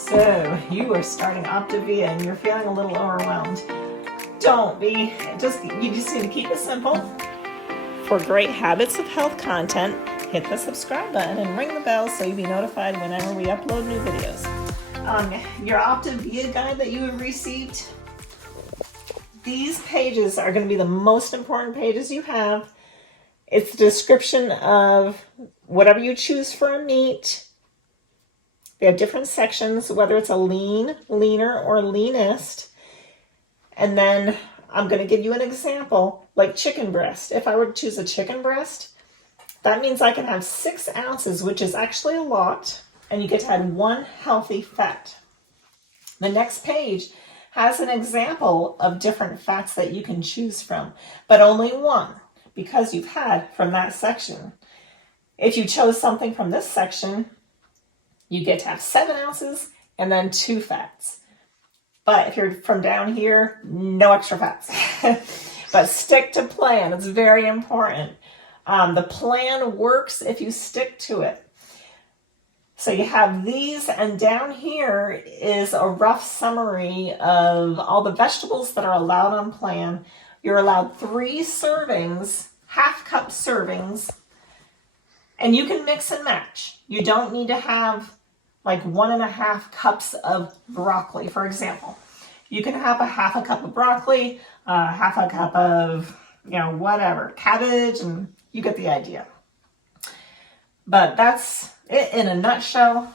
So you are starting Optavia and you're feeling a little overwhelmed. Don't be. You just need to keep it simple. For great habits of health content, hit the subscribe button and ring the bell so you'll be notified whenever we upload new videos. Your Optavia guide that you have received, these pages are going to be the most important pages you have. It's the description of whatever you choose for a meat. They have different sections, whether it's a lean, leaner, or leanest. And then I'm going to give you an example, like chicken breast. If I were to choose a chicken breast, that means I can have 6 ounces, which is actually a lot, and you get to add 1 healthy fat. The next page has an example of different fats that you can choose from, but only 1 because you've had from that section. If you chose something from this section, you get to have 7 ounces and then 2 fats. But if you're from down here, no extra fats. But stick to plan. It's very important. The plan works if you stick to it. So you have these, and down here is a rough summary of all the vegetables that are allowed on plan. You're allowed 3 servings, half-cup servings, and you can mix and match. You don't need to have like 1.5 cups of broccoli, for example. You can have a half a cup of broccoli, half a cup of, whatever, cabbage, and you get the idea. But that's it in a nutshell.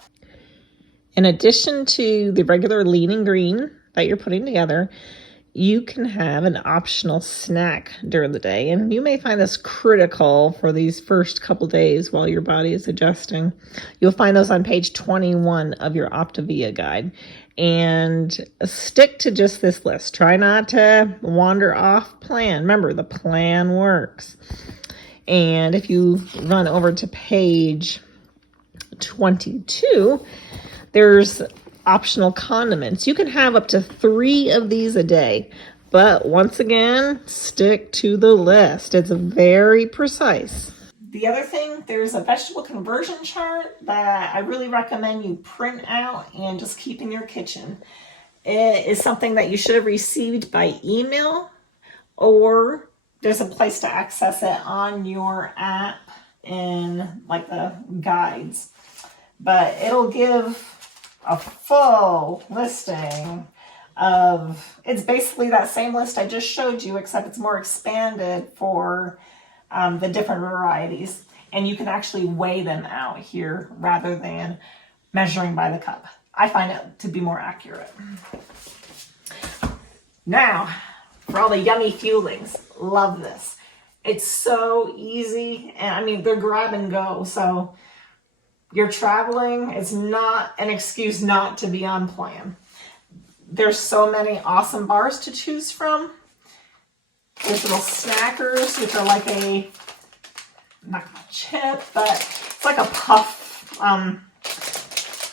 In addition to the regular lean and green that you're putting together, you can have an optional snack during the day. And you may find this critical for these first couple days while your body is adjusting. You'll find those on page 21 of your Optavia guide. And stick to just this list. Try not to wander off plan. Remember, the plan works. And if you run over to page 22, there's optional condiments. You can have up to 3 of these a day, but once again, stick to the list. It's very precise. The other thing, there's a vegetable conversion chart that I really recommend you print out and just keep in your kitchen. It is something that you should have received by email, or there's a place to access it on your app in like the guides. But it'll give a full listing of, it's basically that same list I just showed you, except it's more expanded for the different varieties. And you can actually weigh them out here rather than measuring by the cup. I find it to be more accurate. Now, for all the yummy fuelings, love this. It's so easy, and they're grab and go, so you're traveling, it's not an excuse not to be on plan. There's so many awesome bars to choose from. There's little snackers, which are like not a chip, but it's like a puff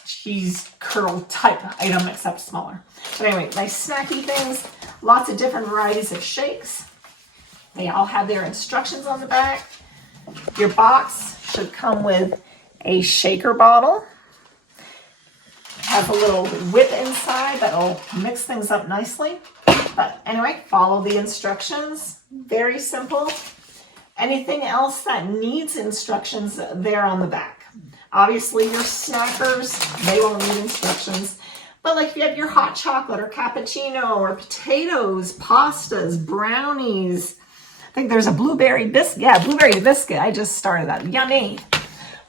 cheese curl type item, except smaller. But anyway, nice snacky things, lots of different varieties of shakes. They all have their instructions on the back. Your box should come with a shaker bottle. It has a little whip inside that'll mix things up nicely. But anyway, follow the instructions. Very simple. Anything else that needs instructions, they're on the back. Obviously, your snackers, they won't need instructions. But like if you have your hot chocolate or cappuccino or potatoes, pastas, brownies. I think there's a blueberry biscuit. Yeah, blueberry biscuit. I just started that. Yummy.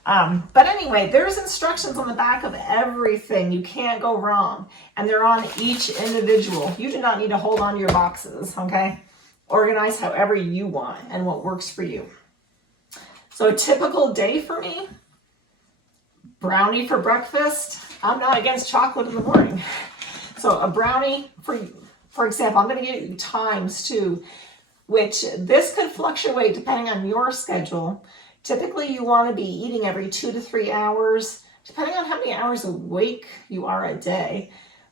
But anyway, there's instructions on the back of everything. You can't go wrong. And they're on each individual. You do not need to hold on to your boxes, okay? Organize however you want and what works for you. So a typical day for me, brownie for breakfast. I'm not against chocolate in the morning. So a brownie, for example, I'm going to give you times too, which this could fluctuate depending on your schedule. Typically, you want to be eating every 2 to 3 hours, depending on how many hours awake you are a day.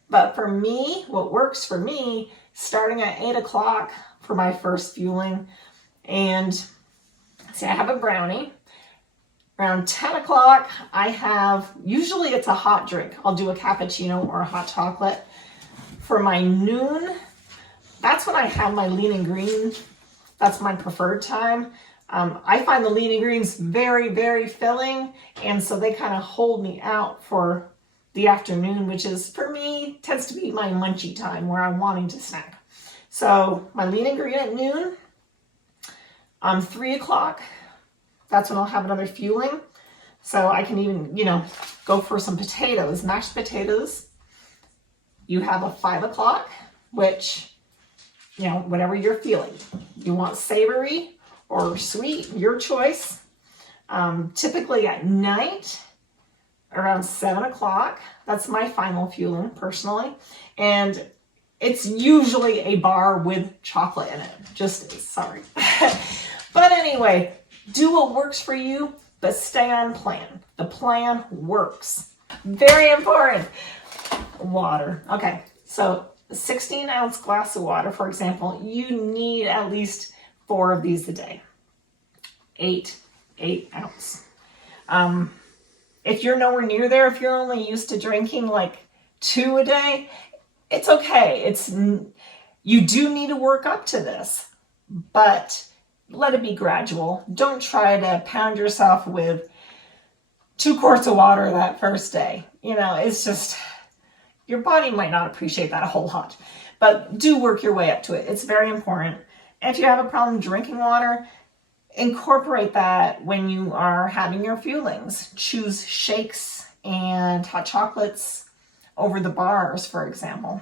But for me, what works for me, starting at 8 o'clock for my first fueling. And see, I have a brownie. Around 10 o'clock, usually it's a hot drink. I'll do a cappuccino or a hot chocolate. For my noon, that's when I have my lean and green. That's my preferred time. I find the lean and greens very, very filling, and so they kind of hold me out for the afternoon, which is, for me, tends to be my munchy time where I'm wanting to snack. So my lean and green at noon. 3 o'clock, that's when I'll have another fueling. So I can even, go for some potatoes, mashed potatoes. You have a 5 o'clock, which, whatever you're feeling. You want savory or sweet, your choice. Typically at night, around 7 o'clock, that's my final fueling personally. And it's usually a bar with chocolate in it. Sorry. But anyway, do what works for you, but stay on plan. The plan works. Very important. Water. Okay, so a 16-ounce glass of water, for example, you need at least 4 of these a day. 8 ounce. If you're nowhere near there, if you're only used to drinking like 2 a day, it's okay. You do need to work up to this, but let it be gradual. Don't try to pound yourself with 2 quarts of water that first day. It's just, your body might not appreciate that a whole lot, but do work your way up to it. It's very important. And if you have a problem drinking water, incorporate that when you are having your fuelings. Choose shakes and hot chocolates over the bars, for example.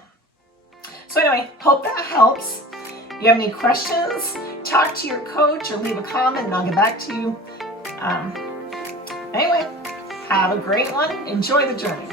So anyway, hope that helps. If you have any questions, talk to your coach or leave a comment and I'll get back to you. Anyway, have a great one. Enjoy the journey.